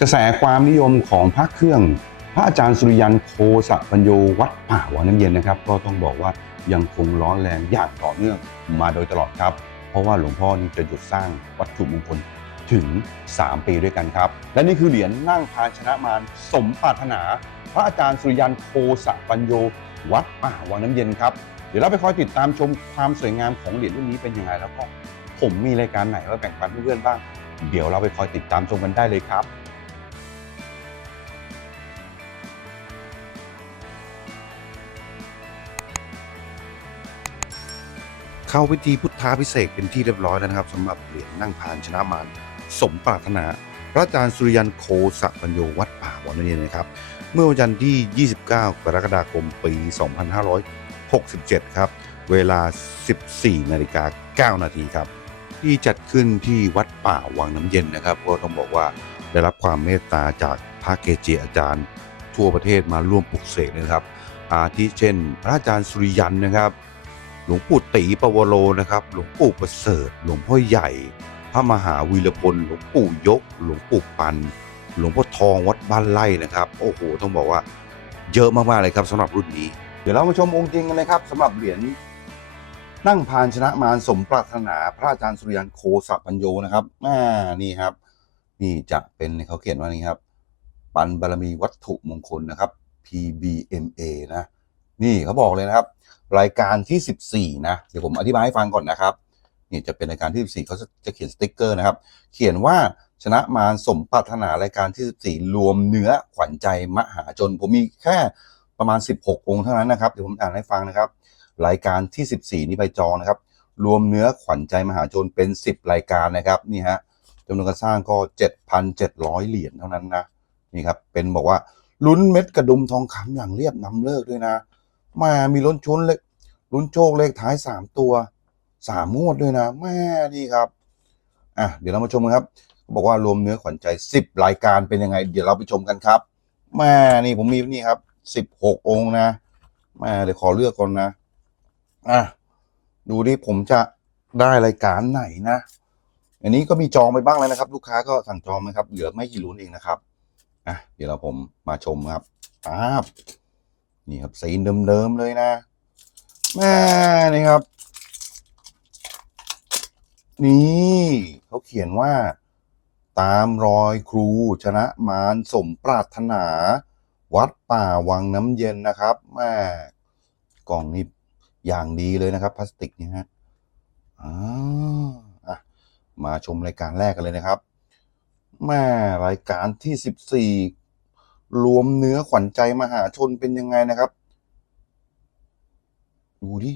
กระแสความนิยมของพระเครื่อง พระอาจารย์สุริยันโคสะปัญโยวัดป่าวังน้ำเย็นนะครับ ก็ต้องบอกว่ายังคงร้อนแรงอย่างต่อเนื่องมาโดยตลอดครับ เพราะว่าหลวงพ่อนี่จะหยุดสร้างวัตถุมงคลถึง 3 ปีด้วยกันครับ และนี่คือเหรียญนั่งพาชนะมารสมปรารถนา พระอาจารย์สุริยันโคสะปัญโยวัดป่าวังน้ำเย็นครับเดี๋ยวเราไปคอยติดตามชมความสวยงามของเหรียญรุ่นนี้เป็นยังไงแล้วก็ผมมีรายการไหนมาแบ่งปันเพื่อนๆบ้าง เดี๋ยวเราไปคอยติดตามชมกันได้เลยครับ เข้าพิธีพุทธาพิเศษเป็นที่เรียบร้อยแล้วนะครับสำหรับเหรียญนั่งพานชนะมารสมปรารถนา พระอาจารย์สุริยันโคสะปัญโยวัดป่าวังน้นนะครับ เมื่อวันจันทร์ที่ 29 กรกฎาคมปี 2567 ครับ เวลา 14 นาฬิกา 9 นาทีครับ ที่จัดขึ้นที่วัดป่าวังน้ำเย็นนะครับ ก็ต้องบอกว่าได้รับความเมตตาจากพระเกจิอาจารย์ ทั่วประเทศมาร่วมปลุกเสกนะครับ อาทิเช่น พระอาจารย์สุริยันนะครับ หลวงปู่ตีปวโรนะครับ หลวงปู่ประเสริฐ หลวงพ่อใหญ่ พระมหาวีรพล หลวงปู่ยก หลวงปู่ปัน หลวงพ่อทองวัดบ้านไร่นะครับ โอ้โห ต้องบอกว่าเยอะมากๆเลยครับสำหรับรุ่นนี้ เดี๋ยวเรามาชมองค์จริงกันเลยครับสำหรับเหรียญนั่งพานชนะมารสมปรารถนาพระอาจารย์สุริยันโคสะปัญโยนะครับอ่านี่ครับ นี่จะเป็นเขาเขียนว่านี่ครับ ปันบารมีวัตถุมงคลนะครับ PBMA นะ นี่เขาบอกเลยนะครับ รายการที่ 14 นะ เดี๋ยวผมอธิบายให้ฟังก่อนนะครับ นี่จะเป็นรายการที่ 14เขาจะเขียนสติ๊กเกอร์นะครับ เขียนว่าชนะมารสมปรารถนารายการที่ 14 รวมเนื้อขวัญใจมหาชน ผมมีแค่ประมาณ 16 องค์เท่านั้นนะครับ เดี๋ยวผมอ่านให้ฟังนะครับ รายการที่ 14 นี่ใบจองนะครับ รวมเนื้อขวัญใจมหาชนเป็น 10 รายการนะครับ นี่ฮะจำนวนการสร้างก็ 7,700 เหรียญเท่านั้นนะ นี่ครับ เป็นบอกว่าลุ้นเม็ดกระดุมทองคำอย่างเรียบนำเลิกด้วยนะ มามีลุ้นชุนเลขลุ้นโชคเลขท้ายสามตัวสามงวดด้วยนะแม่นี่ครับอะเดี๋ยวเรามาชมกันครับบอกว่ารวมเนื้อขวัญใจสิบรายการเป็นยังไง เดี๋ยวเราไปชมกันครับแม่นี่ผมมีนี่ครับสิบหกองนะแม่เดี๋ยวขอเลือกก่อนนะอะดูดิผมจะได้รายการไหนนะ อันนี้ก็มีจองไปบ้างแล้วนะครับ ลูกค้าก็สั่งจองนะครับ เหลือไม่กี่ลุ้นเองนะครับอะเดี๋ยวเราผมมาชมครับป๊าบ นี่ครับสีเดิมๆเลยนะแม่นี่ครับ นี่เขาเขียนว่า ตามรอยครูชนะมารสมปรารถนา วัดป่าวังน้ำเย็นนะครับแม่กล่องนี้อย่างดีเลยนะครับ พลาสติกนี่ฮะอ่ามาชมรายการแรกกันเลยนะครับแม่รายการที่สิบสี่ รวมเนื้อขวัญใจมหาชนเป็นยังไงนะครับ ดูดิ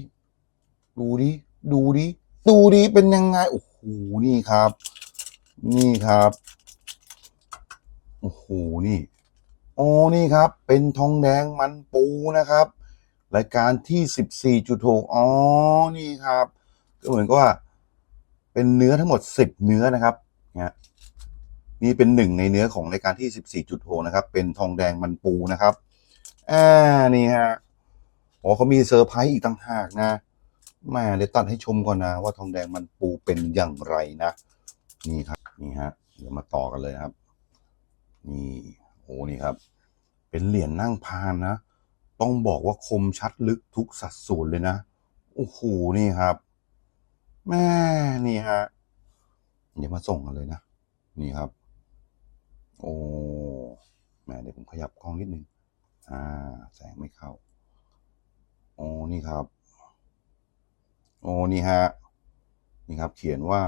ดูดิ ดูดิ ดูดิเป็นยังไง โอ้โห นี่ครับ นี่ครับ โอ้โห นี่อ๋อนี่ครับ เป็นทองแดงมันปูนะครับ รายการที่สิบสี่จุดหกอ๋อ นี่ครับ ก็เหมือนกับว่า เป็นเนื้อทั้งหมดสิบเนื้อนะครับเนี่ย นี่เป็นหนึ่งในเนื้อของรายการที่สิบสี่จุดหนะครับ เป็นทองแดงมันปูนะครับอ่านี่ฮะอ๋อเขามีเซอร์ไพรส์อีกต่างหากนะแม่เดี๋ยวตัดให้ชมก่อนนะว่าทองแดงมันปูเป็นอย่างไรนะ นี่ครับนี่ฮะเดี๋ยวมาต่อกันเลยครับ นี่โอ้นี่ครับ เป็นเหรียญนั่งพานนะ ต้องบอกว่าคมชัดลึกทุกสัดส่วนเลยนะโอ้โหนี่ครับแม่นี่ฮะเดี๋ยวมาส่งกันเลยนะ นี่ครับ โอ้แม่เดี๋ยวผมขยับกล้องนิดนึง อ่า แสงไม่เข้า โอ้นี่ครับ โอ้นี่ฮะ นี่ครับ เขียนว่า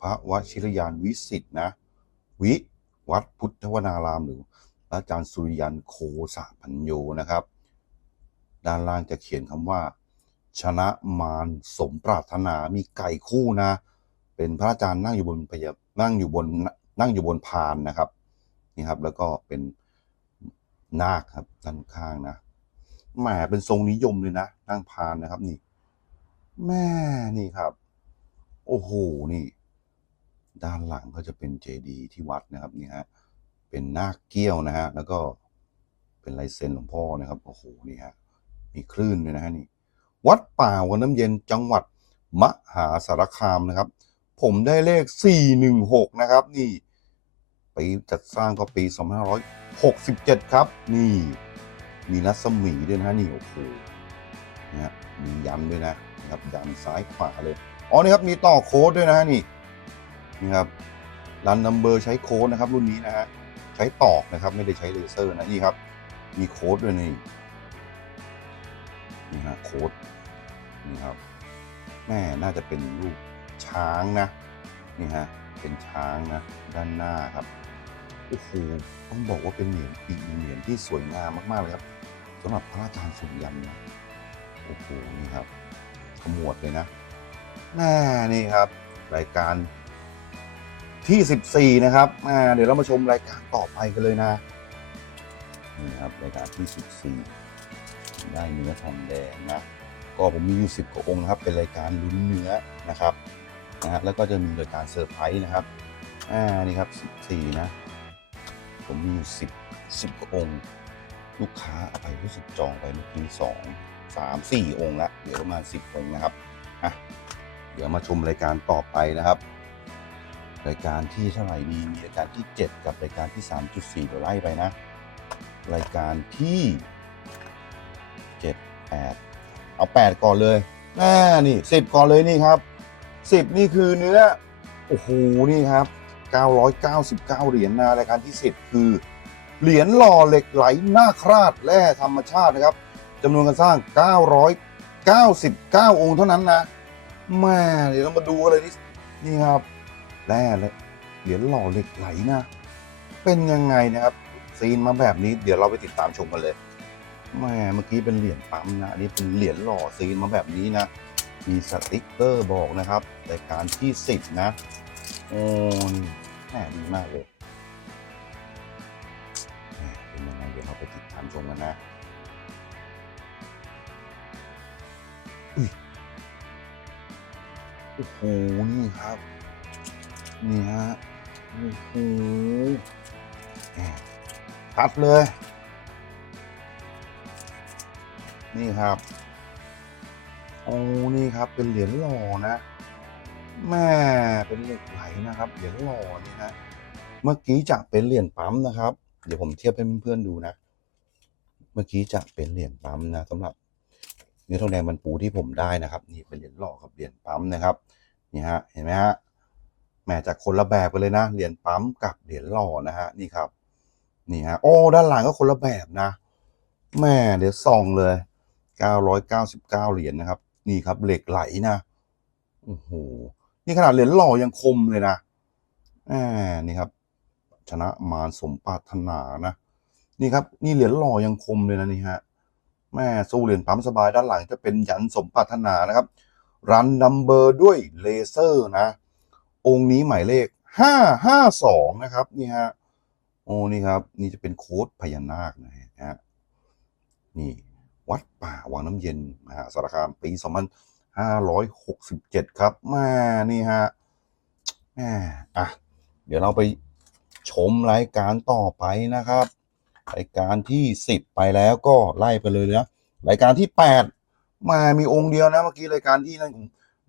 พระวชิรยานวิสิตนะ วิวัดพุทธวนารามหรือพระอาจารย์สุริยันโคสะพัญโยนะครับ ด้านล่างจะเขียนคำว่า ชนะมารสมปรารถนามีไก่คู่นะ เป็นพระอาจารย์นั่งอยู่บนพยานั่งอยู่บนนั่งอยู่บนพานนะครับ นี่ครับ แล้วก็เป็นนาคครับด้านข้างนะแหมเป็นทรงนิยมเลยนะนั่งพานนะครับนี่ แม่นี่ครับ โอ้โหนี่ ด้านหลังก็จะเป็นเจดีย์ที่วัดนะครับนี่ฮะเป็นนาคเกี้ยวนะฮะแล้วก็เป็นลายเซ็นหลวงพ่อนะครับโอ้โหนี่ฮะมีคลื่นด้วยนะฮะนี่ วัดป่าวังน้ำเย็นจังหวัดมหาสารคามนะครับ ผมได้เลข 416 นะครับ นี่ ปีจัดสร้างก็ปี 2567 ครับ นี่มีรัศมีด้วยนะนี่โอ้โหนะมียันด้วยนะนะครับยันซ้ายขวาเลยอ๋อนี่ครับมีต่อโค้ดด้วยนะฮะนี่นี่ครับรันนัมเบอร์ใช้โค้ดนะครับ รุ่นนี้นะฮะใช้ตอกนะครับ ไม่ได้ใช้เลเซอร์นะนี่ครับ มีโค้ดด้วยนี่นี่ฮะโค้ดนี่ครับแม่น่าจะเป็นรูปช้างนะนี่ฮะเป็นช้างนะด้านหน้าครับ โอ้โหต้องบอกว่าเป็นเหรียญอีกเหรียญที่สวยงามมากๆเลยครับสำหรับพระอาจารย์สุริยันนะโอ้โหนี่ครับขมวดเลยนะแม่นี่ครับ รายการที่ 14 นะครับม่เดี๋ยวเรามาชมรายการต่อไปกันเลยนะนี่ครับรายการที่ 14 ได้เนื้อทองแดงนะก็ผมมีอยู่10กว่าองค์นะครับเป็นรายการลุ้นเนื้อนะครับนะฮะแล้วก็จะมีรายการเซอร์ไพรส์นะครับอ่านี่ครับ 14 นะ ผมมีอยู่10 10กว่าองค์ ลูกค้าเอาไปรู้สึกจองไปเมื่อกี้2 3 4องค์ละเหลือประมาณ10องค์นะครับอะเดี๋ยวมาชมรายการต่อไปนะครับ รายการที่เท่าไหร่ดีมีรายการที่7กับรายการที่3.4เดี๋ยวไล่ไปนะ รายการที่7 8เอา8ก่อนเลยแม่นี่10ก่อนเลยนี่ครับ10นี่คือเนื้อโอ้โหนี่ครับ 999 เหรียญนะรายการที่ 10 คือ เหรียญหล่อเหล็กไหลหน้าคราดแร่ธรรมชาตินะครับจำนวนการสร้าง 999 องค์เท่านั้นนะแม่เดี๋ยวเรามาดูกันเลยนี่นี่ครับแร่เลยเหรียญหล่อเหล็กไหลนะ เป็นยังไงนะครับ ซีนมาแบบนี้เดี๋ยวเราไปติดตามชมกันเลยแม่เมื่อกี้เป็นเหรียญปั๊มนะอันนี้เป็นเหรียญหล่อซีนมาแบบนี้นะมีสติ๊กเกอร์บอกนะครับรายการที่สิบนะ อ้นี่แม่ดีมากเลยแม่เป็นยังไงเดี๋ยวเราไปติดตามชมกันนะโอ้โห นี่ครับ นี่ฮะ โอ้โหแหม่ชัดเลย นี่ครับ โอ้ นี่ครับ เป็นเหรียญหล่อนะ แม่เป็นเหล็กไหลนะครับเหรียญหล่อนี่ฮะเมื่อกี้จะเป็นเหรียญปั๊มนะครับ เดี๋ยวผมเทียบให้เพื่อนๆดูนะ เมื่อกี้จะเป็นเหรียญปั๊มนะสำหรับเนื้อทองแดงบรรปูที่ผมได้นะครับ นี่เป็นเหรียญหล่อกับเหรียญปั๊มนะครับนี่ฮะเห็นไหมฮะแหมจากคนละแบบกันเลยนะเหรียญปั๊มกับเหรียญหล่อนะฮะนี่ครับนี่ฮะโอ้ด้านหลังก็คนละแบบนะแม่เดี๋ยวส่องเลย999 เหรียญนะครับ นี่ครับเหล็กไหลนะโอ้โห นี่ขนาดเหรียญหล่อยังคมเลยนะแหมนี่ครับ ชนะมารสมปรารถนานะ นี่ครับ นี่เหรียญหล่อยังคมเลยนะนี่ฮะแม่สู้เหรียญปั๊มสบายด้านหลังจะเป็นยันสมปรารถนานะครับ รันนัมเบอร์ด้วยเลเซอร์นะ องค์นี้หมายเลข552นะครับ นี่ฮะโอ้นี่ครับ นี่จะเป็นโค้ดพญานาคนะฮะนี่ วัดป่าวังน้ำเย็นมหาสารคามปีสองพัน 2567 ครับแม่นี่ฮะแม่อะ เดี๋ยวเราไปชมรายการต่อไปนะครับ รายการที่ 10 ไปแล้วก็ไล่ไปเลยนะรายการที่ 8 มามีองค์เดียวนะเมื่อกี้รายการที่นั่น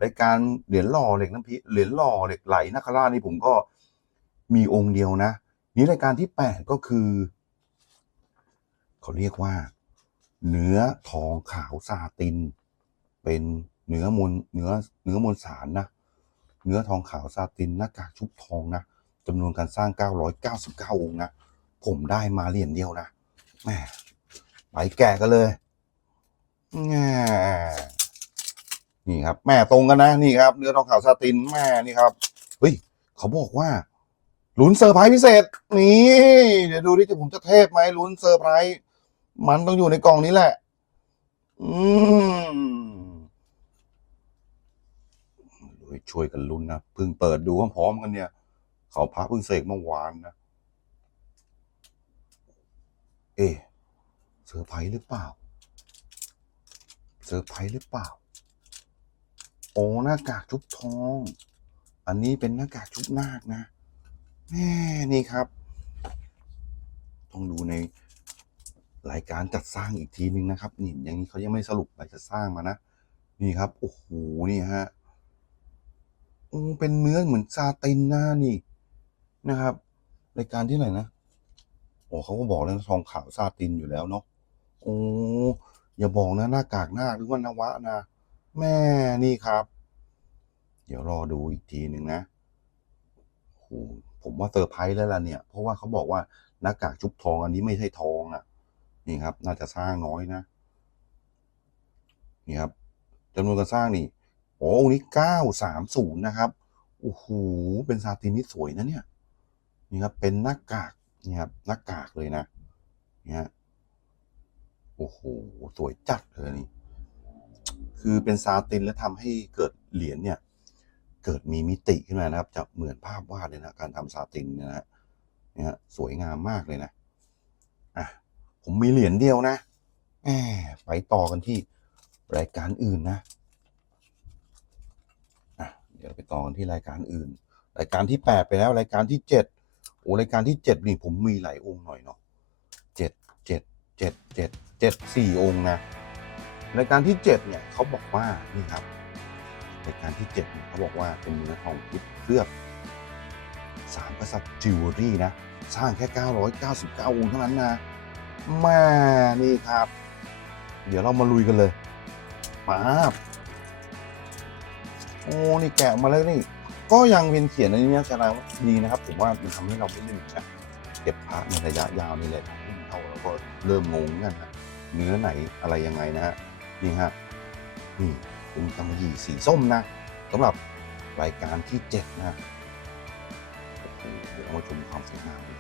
รายการเหรียญหล่อเหล็กน้ำพีเหรียญหล่อเหล็กไหลนาคราชนี่ผมก็มีองค์เดียวนะ นี่รายการที่ 8 ก็คือเขาเรียกว่า เนื้อทองขาวซาติน เป็น เนื้อมวลเนื้อเนื้อมวลสารนะ เนื้อทองขาวซาตินหน้ากากชุบทองนะจำนวนการสร้าง 999 องค์นะ ผมได้มาเหรียญเดียวนะแหม่ไปแกะกันเลยแหม่นี่ครับแม่ตรงกันนะนี่ครับ เนื้อทองขาวซาตินแม่นี่ครับเฮ้ยเขาบอกว่าลุ้นเซอร์ไพรส์พิเศษ นี่เดี๋ยวดูดิจะผมจะเทพไหมลุ้นเซอร์ไพรส์มันต้องอยู่ในกล่องนี้แหละ อืม ช่วยกันลุ้นนะเพิ่งเปิดดูพร้อมกันเนี่ย เขาพระเพิ่งเสกเมื่อวานนะ เอ๊เซอร์ไพรส์หรือเปล่าเซอร์ไพรส์หรือเปล่าโอ้หน้ากากชุบทอง อันนี้เป็นหน้ากากชุบนาคนะแม่นี่ครับ ต้องดูในรายการจัดสร้างอีกทีนึงนะครับ นี่อย่างนี้เขายังไม่สรุปรายจัดสร้างมานะ นี่ครับ โอ้โห นี่ฮะ เป็นเนื้อเหมือนซาตินหน้านี่นะครับ รายการที่ไหนนะ โอ้เขาก็บอกแล้วทองขาวซาตินอยู่แล้วเนาะ โอ้อย่าบอกนะหน้ากากหน้าหรือว่านวะนะ แม่นี่ครับ เดี๋ยวรอดูอีกทีหนึ่งนะโอ้ผมว่าเซอร์ไพรส์แล้วล่ะเนี่ย เพราะว่าเขาบอกว่าหน้ากากชุบทองอันนี้ไม่ใช่ทองอะ นี่ครับ น่าจะสร้างน้อยนะ นี่ครับจำนวนการสร้างนี่ โอ้องค์นี้เก้าสามศูนย์นะครับโอ้โหเป็นซาตินที่สวยนะเนี่ยนี่ครับเป็นหน้ากากนี่ครับหน้ากากเลยนะนี่ฮะโอ้โหสวยจัดเลยนี่คือเป็นซาตินแล้วทำให้เกิดเหรียญเนี่ย เกิดมีมิติขึ้นมานะครับจะเหมือนภาพวาดเลยนะการทำซาตินนะฮะเนี่ยฮะสวยงามมากเลยนะอะผมมีเหรียญเดียวนะแหมไปต่อกันที่รายการอื่นนะ เดี๋ยวไปต่อกันที่รายการอื่น รายการที่แปดไปแล้วรายการที่เจ็ดโอ้รายการที่เจ็ดนี่ผมมีหลายองค์หน่อยเนาะเจ็ดเจ็ดเจ็ดเจ็ดเจ็ดสี่องค์นะรายการที่เจ็ดเนี่ยเขาบอกว่านี่ครับรายการที่เจ็ดเนี่ยเขาบอกว่าเป็นเนื้อทองทิพย์เคลือบสามกษัตริย์จิวเวลรี่นะสร้างแค่ 999 องค์เท่านั้นนะแม่นี่ครับ เดี๋ยวเรามาลุยกันเลยป๊าบ โอ้นี่แกะมาแล้วนี่ ก็ยังเป็นเขียนอันนี้แสดงว่าดีนะครับ ผมว่ามันทำให้เราไม่ลืมนะเก็บพระในระยะยาวนี่แหละที่เข้าแล้วก็เริ่มงงกันนะเนื้อไหนอะไรยังไงนะฮะนี่ฮะนี่เป็นกำมะหยี่สีส้มนะสำหรับรายการที่เจ็ดนะเดี๋ยวเรามาชมความสวยงามเลย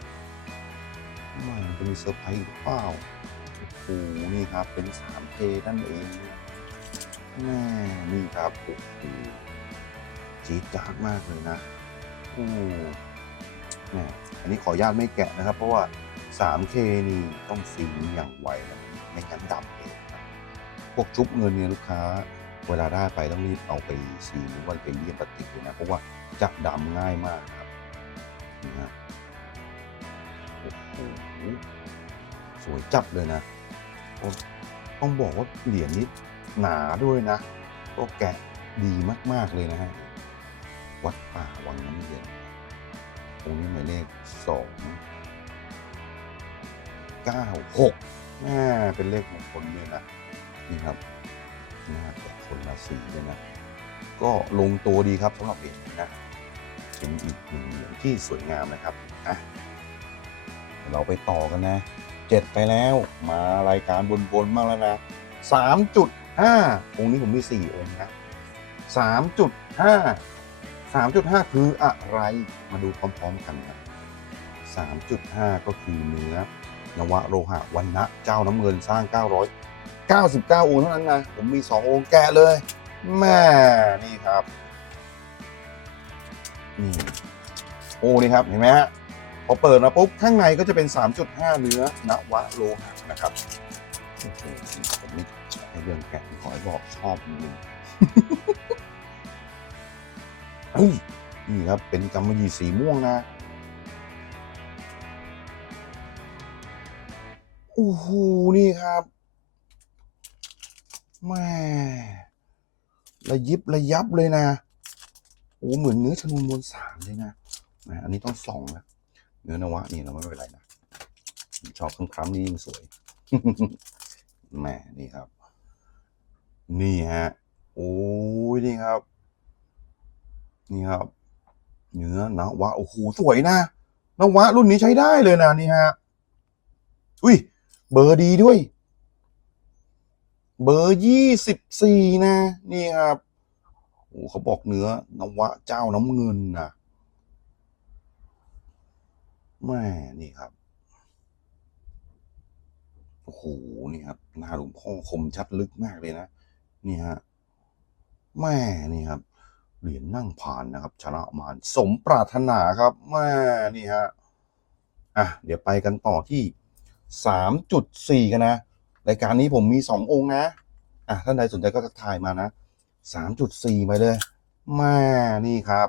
มันจะมีเซอร์ไพรส์หรือเปล่าโอ้โหนี่ครับเป็น 3K นั่นเองแม่นี่ครับโอ้โห จี๊ดจ๊าดมากเลยนะโอ้แหมอันนี้ขออนุญาตไม่แกะนะครับ เพราะว่า 3K นี่ต้องซีนอย่างไวนะไม่งั้นดำเองนะพวกชุบเงินเนี่ยลูกค้า เวลาได้ไปต้องรีบเอาไปซีนหรือว่าไปเลี่ยมปฏิกเลยนะ เพราะว่าจะดำง่ายมากครับนี่ฮะโอ้โหสวยจับเลยนะต้องบอกว่าเหรียญนี้หนาด้วยนะ ก็แกะดีมาก ๆ เลยนะฮะ วัดป่าวังน้ำเย็นตรงนี้หมายเลขสองเก้าหกแม่เป็นเลขมงคลด้วยนะนี่ครับนะฮะแต่คนละสีเลยนะ ก็ลงตัวดีครับสำหรับเหรียญนี้นะเป็นอีกหนึ่งเหรียญที่สวยงามนะครับอะเราไปต่อกันนะเจ็ดไปแล้วมารายการบนๆมากแล้วนะสามจุดห้าองค์นี้ผมมีสี่องค์นะสามจุดห้า สามจุดห้าคืออะไรมาดูพร้อมๆกันครับสามจุดห้าก็คือเนื้อ นวโรหะวันนะเจ้าน้ำเงินสร้าง 999 องค์เท่านั้นนะ ผมมี 2 องค์แกะเลยแม่นี่ครับนี่โอ้นี่ครับ เห็นไหมฮะพอเปิดมาปุ๊บ ข้างในก็จะเป็น 3.5 เนื้อนวโลหะนะครับโอ้โหผมนี่เรื่องแกะขอให้บอกชอบจริง นี่ครับเป็นกำมะหยี่สีม่วงนะโอ้โหนี่ครับแม่ระยิบระยับเลยนะโอ้เหมือนเนื้อชนวนมวลสารเลยนะแหมอันนี้ต้องส่องนะเนื้อนวะนี่เราไม่เป็นไรนะชอบคล้ำๆนี่ยิ่งสวยแหมนี่ครับ นี่ฮะ โอ้ยนี่ครับ นี่ครับ เนื้อนวะโอ้โหสวยนะนวะรุ่นนี้ใช้ได้เลยนะนี่ฮะอุ้ย เบอร์ดีด้วย เบอร์ยี่สิบสี่นะ นี่ครับโอ้เขาบอกเนื้อนวะเจ้าน้ำเงินนะแม่นี่ครับโอ้โหนี่ครับหน้าหลวงพ่อคมชัดลึกมากเลยนะ นี่ฮะแม่นี่ครับ เหรียญนั่งผ่านนะครับ ชนะมารสมปรารถนาครับแม่นี่ฮะอะเดี๋ยวไปกันต่อที่สามจุดสี่กันนะรายการนี้ผมมีสององค์นะอะท่านใดสนใจก็ทักทายมานะสามจุดสี่ไปเลยแม่นี่ครับ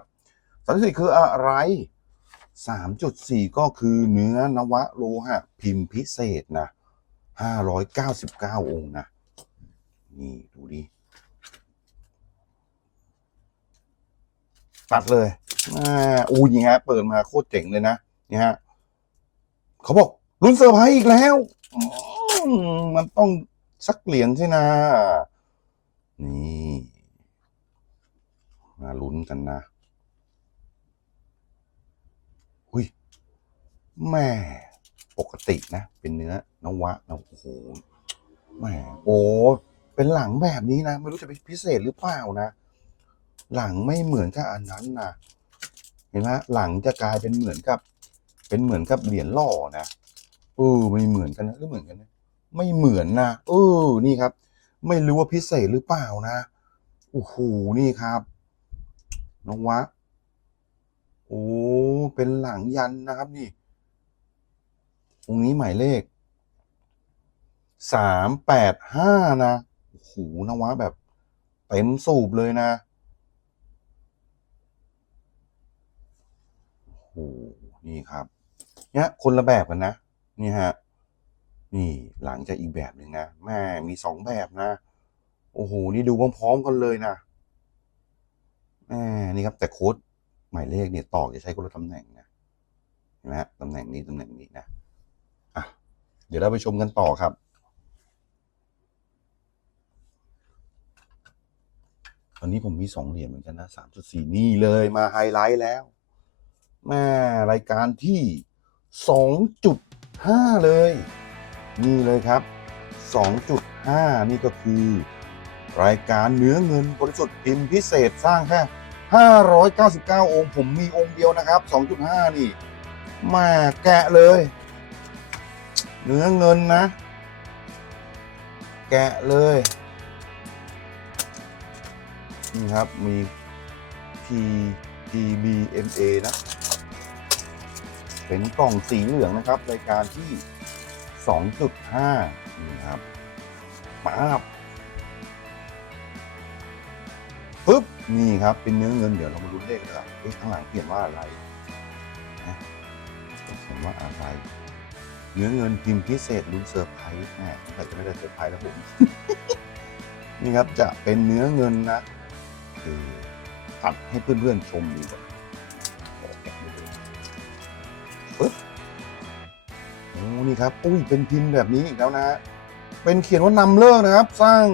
สามจุดสี่คืออะไรสามจุดสี่ก็คือเนื้อนวะโลหะพิมพ์พิเศษนะห้าร้อยเก้าสิบเก้าองค์นะ นี่ ดูดิ ตัดเลยอ่าอู้ยฮะ เปิดมาโคตรเจ๋งเลยนะนี่ฮะเขาบอกลุ้นเซอร์ไพรส์อีกแล้ว มันต้องสักเหรียญใช่นะ นี่มาลุ้นกันนะหุยแม่ปกตินะ เป็นเนื้อนวะนะโอ้โหแม่โอ้เป็นหลังแบบนี้นะ ไม่รู้จะเป็นพิเศษหรือเปล่านะ หลังไม่เหมือนกับอันนั้นนะเห็นไหมหลังจะกลายเป็นเหมือนกับ เป็นเหมือนกับเหรียญหล่อนะเออไม่เหมือนกันนะหรือเหมือนกันนะไม่เหมือนนะเออนี่ครับ ไม่รู้ว่าพิเศษหรือเปล่านะโอ้โหนี่ครับน้องวะโอ้เป็นหลังยันนะครับนี่ตรงนี้หมายเลขสามแปดห้านะโอ้โหนวะแบบเต็มสูบเลยนะ โอ้โหนี่ครับเนี่ยคนละแบบกันนะ นี่ฮะ นี่หลังจากอีกแบบหนึ่งนะแม่มีสองแบบนะ โอ้โห นี่ดูพร้อมๆกันเลยนะแม่นี่ครับ แต่โค้ดหมายเลขเนี่ยตอกจะใช้คนละตำแหน่งนะเห็นไหมฮะตำแหน่งนี้ตำแหน่งนี้นะอะเดี๋ยวเราไปชมกันต่อครับตอนนี้ผมมีสองเหรียญเหมือนกันนะสามจุดสี่นี่เลยมาไฮไลท์แล้ว แม่รายการที่ 2.5 เลย นี่เลยครับ 2.5 นี่ก็คือ รายการเนื้อเงินบริสุทธิ์พิมพ์พิเศษสร้างแค่ 599 องค์ ผมมีองค์เดียวนะครับ 2.5 นี่แมาแกะเลย เนื้อเงินนะ แกะเลยนี่ครับมี P PBMA นะ เป็นกล่องสีเหลืองนะครับรายการที่ 2.5 นี่ครับมาบปึ๊บ นี่ครับ เป็นเนื้อเงินเดี๋ยวเรามาดูเลขกันครับเอ๊ะข้างหลังเขียนว่าอะไรนะเขียนว่าอะไร เนื้อเงินพิมพ์พิเศษลุ้นเซอร์ไพรส์แหมใครจะไม่ได้เซอร์ไพรส์แล้วผม นี่ครับจะเป็นเนื้อเงินนะคือตัดให้เพื่อนๆชมดูก่อน นี่ครับอุ้ยเป็นพิมพ์แบบนี้อีกแล้วนะฮะเป็นเขียนว่านำเลิกนะครับ สร้าง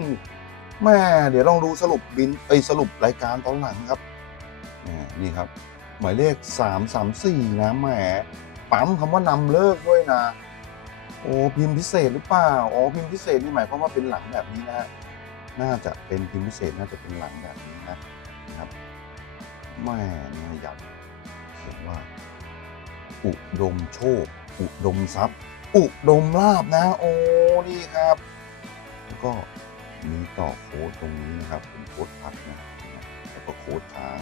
แม่เดี๋ยวลองดูสรุปบินไปสรุปรายการตอนหลังครับนี่ครับ หมายเลขสามสามสี่นะแหมปั๊มคำว่านำเลิกด้วยนะ โอ้พิมพ์พิเศษหรือเปล่าอ๋อพิมพ์พิเศษนี่หมายความว่าเป็นหลังแบบนี้นะฮะน่าจะเป็นพิมพ์พิเศษน่าจะเป็นหลังแบบนี้นะครับแม่เนี่ยอยันเขียนว่า อุดมโชค อุดมทรัพย์ อุดมลาบนะ โอ้ นี่ครับ แล้วก็มีต่อโค้ดตรงนี้นะครับเป็นโค้ดพัดนะแล้วก็โค้ดช้าง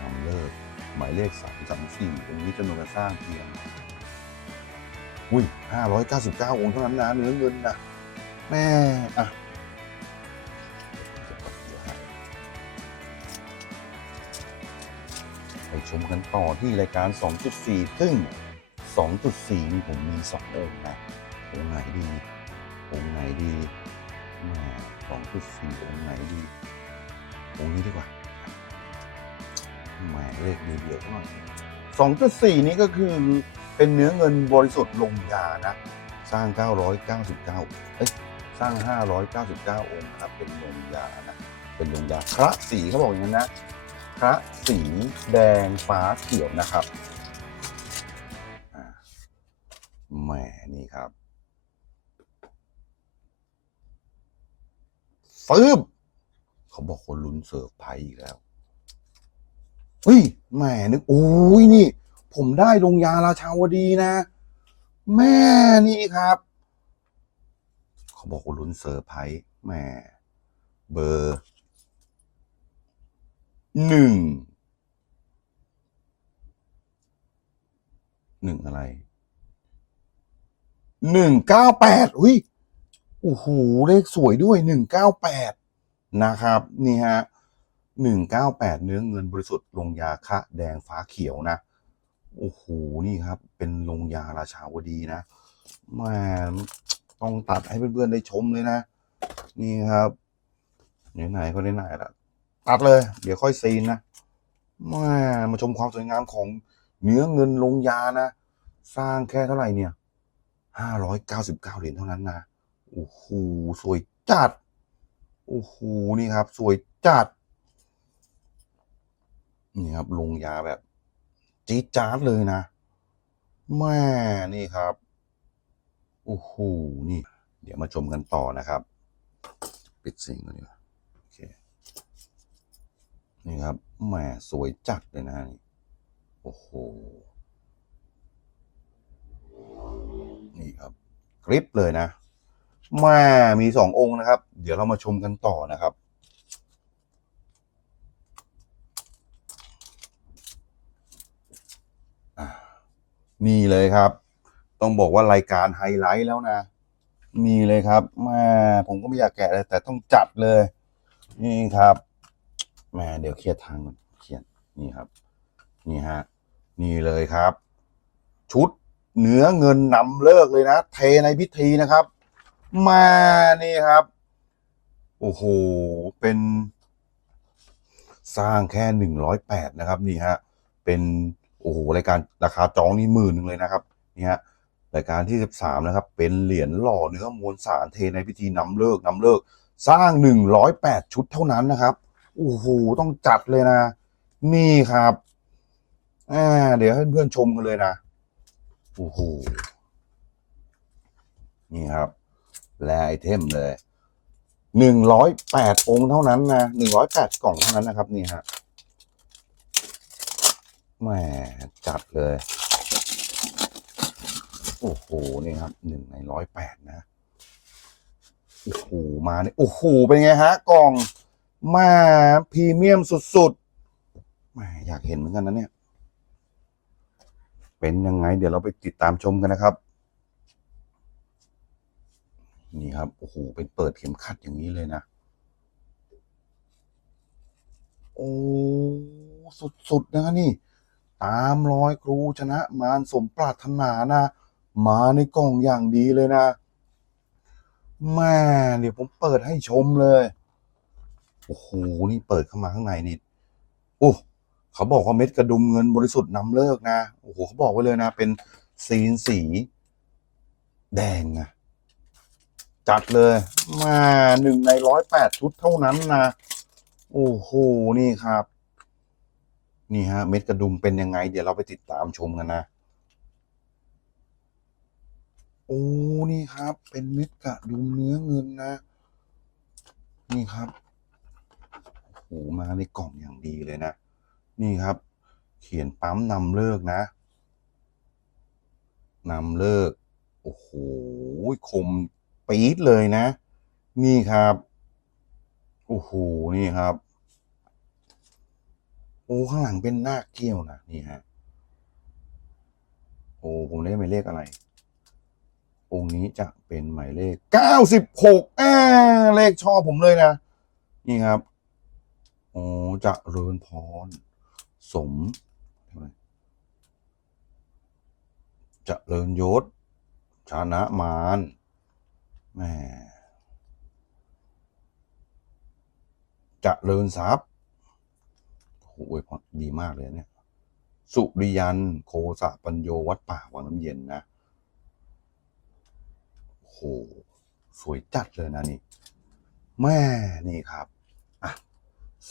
นำเลิกหมายเลขสามสามสี่ตรงนี้จำนวนการสร้างเพียงอุ้ยห้าร้อยเก้าสิบเก้าองค์เท่านั้นนะเนื้อเงินนะแม่อะไปชมกันต่อที่รายการ 2.4 ซึ่ง 2.4นี่ผมมี2องค์นะองค์ไหนดีองค์ไหนดีแม่2.4องค์ไหนดีองค์นี้ดีกว่าแหมเลขดีเดียวหน่อย2.4 นี้ก็คือเป็นเนื้อเงินบริสุทธิ์ลงยานะ สร้าง 999เอ้ยสร้าง 599 องค์ครับ เป็นลงยานะ เป็นลงยาพระสีเขาบอกอย่างนั้นนะพระสีแดงฟ้าเขียวนะครับ แหมนี่ครับฟืบเขาบอกคนลุ้นเสิร์ฟไพ่อีกแล้วเฮ้ยแหมนึกโอ้ยนี่ ผมได้ลงยาราชาวดีนะ แม่นี่ครับ เขาบอกคนลุ้นเสิร์ฟไพ่แหมเบอร์หนึ่งหนึ่งอะไร หนึ่งเก้าแปดอุ้ยโอ้โหเลขสวยด้วยหนึ่งเก้าแปดนะครับ นี่ฮะหนึ่งเก้าแปดเนื้อเงินบริสุทธิ์ลงยาคะแดงฟ้าเขียวนะ โอ้โห นี่ครับ เป็นลงยาราชาวดีนะแมาต้องตัดให้เพื่อนๆได้ชมเลยนะ นี่ครับไหนๆก็ไหนๆล้วตัดเลย เดี๋ยวค่อยซีนนะมามาชมความสวยงามของเนื้อเงินลงยานะ สร้างแค่เท่าไหร่เนี่ย ห้าร้อยเก้าสิบเก้าเหรียญเท่านั้นนะโอ้โหสวยจัดโอ้โหนี่ครับ สวยจัด นี่ครับ ลงยาแบบจี๊ดจ๊าดเลยนะแม่นี่ครับโอ้โหนี่ เดี๋ยวมาชมกันต่อนะครับ ปิดสิ่งก่อนดีกว่าโอเคนี่ครับแหมสวยจัดเลยนะนี่โอ้โห กริปเลยนะแม่มีสององค์นะครับ เดี๋ยวเรามาชมกันต่อนะครับ นี่เลยครับ ต้องบอกว่ารายการไฮไลท์แล้วนะมีเลยครับแม่ผมก็ไม่อยากแกะเลยแต่ต้องจัดเลย นี่ครับแม่เดี๋ยวเคลียร์ทางก่อนเคลียร์นี่ครับ นี่ฮะนี่เลยครับ ชุด เนื้อเงินนำเลิกเลยนะ เทในพิธีนะครับ มานี่ครับ โอ้โห เป็นสร้างแค่หนึ่งร้อยแปดนะครับ นี่ฮะ เป็น โอ้โห รายการราคาจองนี่หมื่นหนึ่งเลยนะครับ นี่ฮะ รายการที่สิบสามนะครับ เป็นเหรียญหล่อเนื้อมวลสารเทในพิธีนำเลิกนำเลิก สร้างหนึ่งร้อยแปดชุดเท่านั้นนะครับ โอ้โห ต้องจัดเลยนะ นี่ครับ อ่า เดี๋ยวให้เพื่อนชมกันเลยนะ โอ้โห นี่ครับ แลไอเทมเลย หนึ่งร้อยแปดองค์เท่านั้นนะหนึ่งร้อยแปดกล่องเท่านั้นนะครับ นี่ฮะแหมจัดเลย โอ้โห นี่ครับ หนึ่งในร้อยแปดนะ โอ้โห มาเนี่ย โอ้โห เป็นไงฮะ กล่อง มาพรีเมียมสุดๆแหมอยากเห็นเหมือนกันนะเนี่ย เป็นยังไง เดี๋ยวเราไปติดตามชมกันนะครับ นี่ครับโอ้โหเป็นเปิดเข็มขัดอย่างนี้เลยนะ โอ้สุดๆนะนี่ ตามรอยครูชนะมารสมปรารถนานะ มาในกล่องอย่างดีเลยนะแม่เดี๋ยวผมเปิดให้ชมเลย โอ้โห นี่เปิดเข้ามาข้างในนี่ โอ้ เขาบอกว่าเม็ดกระดุมเงินบริสุทธิ์นำเลิกนะโอ้โหเขาบอกไว้เลยนะ เป็นซีนสี แดงนะจัดเลย มาหนึ่งในร้อยแปดชุดเท่านั้นนะโอ้โหนี่ครับ นี่ฮะ เม็ดกระดุมเป็นยังไง เดี๋ยวเราไปติดตามชมกันนะโอ้นี่ครับ เป็นเม็ดกระดุมเนื้อเงินนะ นี่ครับโอ้โหมาในกล่องอย่างดีเลยนะ นี่ครับ เขียนปั๊มนำเลิกนะนำเลิก โอ้โหคมปี๊ดเลยนะ นี่ครับ โอ้โห นี่ครับ โอ้ข้างหลังเป็นหน้าเกี้ยวนะนี่ฮะ โอ้ผมได้หมายเลขอะไร องค์นี้จะเป็นหมายเลขเก้าสิบหกอ่าเลขชอบผมเลยนะ นี่ครับ โอ้จะเริญพร สมเจะเริญยศ ชนะมารแหมจะเริญทรัพย์โอ้โหอวยดีมากเลยเนี่ย สุริยัน โคสะปัญโยวัดป่าวังน้ำเย็นนะโอ้โหสวยจัดเลยนะนี่ แม่นี่ครับ อะ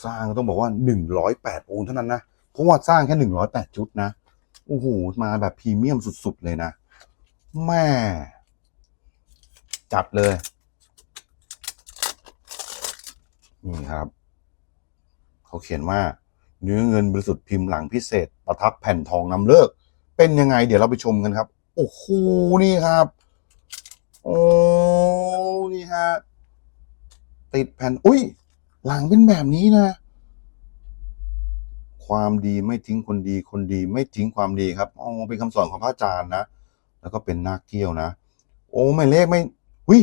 สร้างต้องบอกว่าหนึ่งร้อยแปดองค์เท่านั้นนะ เพราะว่าสร้างแค่หนึ่งร้อยแปดชุดนะ โอ้โห มาแบบพรีเมียมสุด ๆ เลยนะ แม่ จัดเลย นี่ครับ เขาเขียนว่า เนื้อเงินบริสุทธิ์พิมพ์หลังพิเศษ ประทับแผ่นทองนำเลิก เป็นยังไง เดี๋ยวเราไปชมกันครับ โอ้โห นี่ครับ โอ้ นี่ฮะ ติดแผ่น อุ้ย หลังเป็นแบบนี้นะ ความดีไม่ทิ้งคนดี คนดีไม่ทิ้งความดีครับอ๋อเป็นคำสอนของพระอาจารย์นะ แล้วก็เป็นนาคเกี้ยวนะ โอ้หมายเลขไม่หุย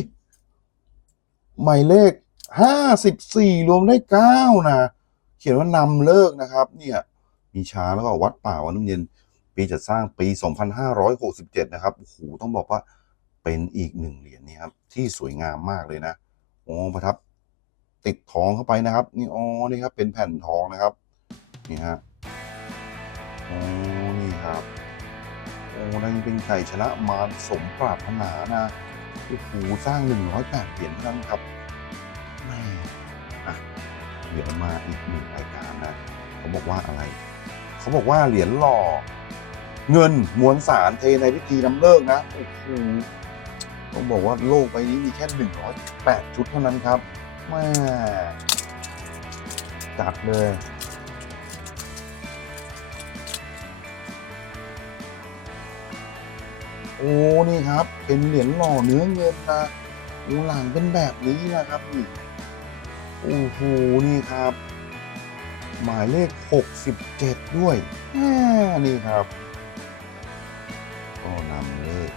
หมายเลขห้าสิบสี่รวมได้เก้านะ เขียนว่านำเลิกนะครับ เนี่ย มีช้าแล้วก็วัดป่าวัดน้ำเย็น ปีจัดสร้างปี 2567 นะครับโอ้โหต้องบอกว่าเป็นอีกหนึ่งเหรียญนี่ครับที่สวยงามมากเลยนะโอ้ประทับ ติดทองเข้าไปนะครับ นี่อ๋อนี่ครับเป็นแผ่นทองนะครับ นี่ฮะโอ้นี่ครับโอ้นั่นเป็นไก่ชนะมารสมปรารถนานะโอ้โหสร้าง 108เหรียญเท่านั้นครับแม่อะเดี๋ยวมาอีกหนึ่งรายการนะเขาบอกว่าอะไร เขาบอกว่าเหรียญหล่อเงินมวลสารเทในพิธีน้ำเลิกนะโอ้โหต้องบอกว่าโลกใบนี้มีแค่ 108 ชุดเท่านั้นครับแม่จัดเลย โอ้นี่ครับ เป็นเหรียญหล่อเนื้อเงินนะโอ้หลังเป็นแบบนี้นะครับนี่โอ้โหนี่ครับ หมายเลข 67 ด้วยแหมนี่ครับ ก็นำเลย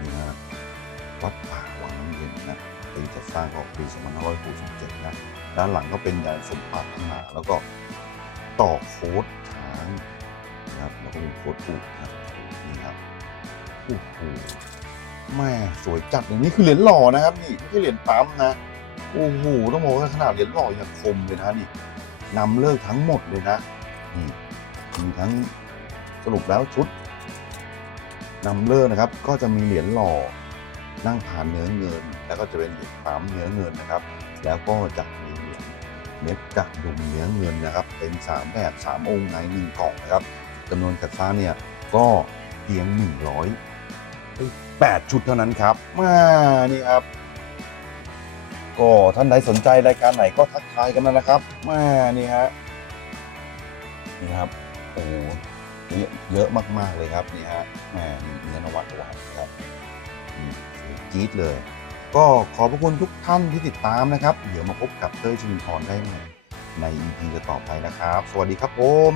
นี่นะวัดป่าวังน้ำเย็นนะเป็นจัดสร้างของปี2567 นะ ด้านหลังก็เป็นยานสมปรารถนาแล้วก็ต่อโค้ดช้างนะครับแล้วก็มีโค้ดปูนะครับ โอ้โหแม่สวยจัดอย่างนี้คือเหรียญหล่อนะครับ นี่ไม่ใช่เหรียญปั๊มนะโอ้โหต้องบอกว่าขนาดเหรียญหล่อยังคมเลยนะนี่นำเลิกทั้งหมดเลยนะนี่มีทั้งสรุปแล้วชุดนำเลิกนะครับ ก็จะมีเหรียญหล่อนั่งผ่านเนื้อเงิน แล้วก็จะเป็นเหรียญปั๊มเนื้อเงินนะครับ แล้วก็จะมีเหรียญเม็ดกระดุมเนื้อเงินนะครับ เป็น 3 แบบ 3 องค์ในหนึ่งกล่องนะครับจำนวนจัดสร้าเนี่ยก็เพียง 100 8 ชุดเท่านั้นครับมานี่ครับ ก็ท่านใดสนใจรายการไหนก็ทักทายกันมานะครับมานี่ฮะนี่ครับโอ้โหเยอะเยอะมากๆเลยครับนี่ฮะแหม่เนื้อนวัตวัตครับจี๊ดเลย ก็ขอบพระคุณทุกท่านที่ติดตามนะครับ เดี๋ยวมาพบกับเต้ยชินทรได้ใหม่ใน EP ต่อไปนะครับ สวัสดีครับผม